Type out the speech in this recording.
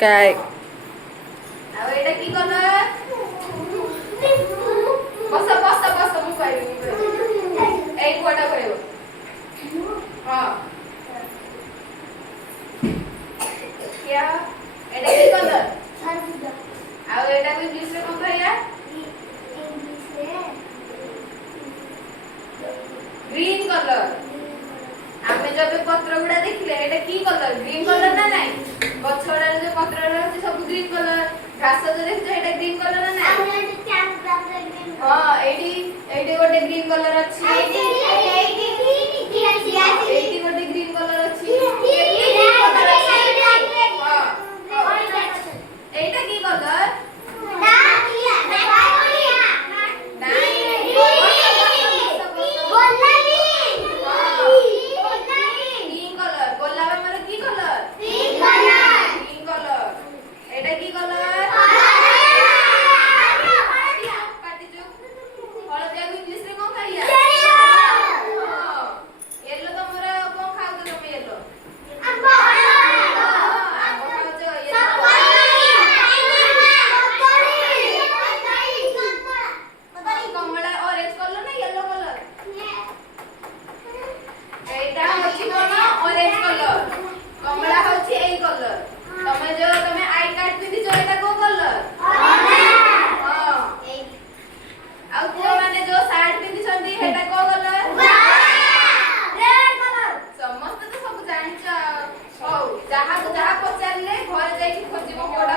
Sky. ଆଉ ଏଇଟା କି କଲର? ବସ ବସ ବସ ମୁଁ କହିବି ଏଇ କୁଆଟା କହିବ। ହଁ क्या ଏଟା କି କଲର? ଆଉ ଏଟାକୁ ଇଂଲିଶ ରେ କଣ କହିବା? Green colour. ଆମେ जब पत्र गुडा देखिले एटा की कलर? ग्रीन कलर ना नाही? गछ गुडा जो पत्र रहछि सब ग्रीन कलर। घास जो देखिछ एटा ग्रीन कलर ना नाही? हां एडी गोटे ग्रीन कलर अछि। एडी गोटे ग्रीन कलर अछि। एटा की कलर? जहाँ पचारे घर जाकि खोज कौटा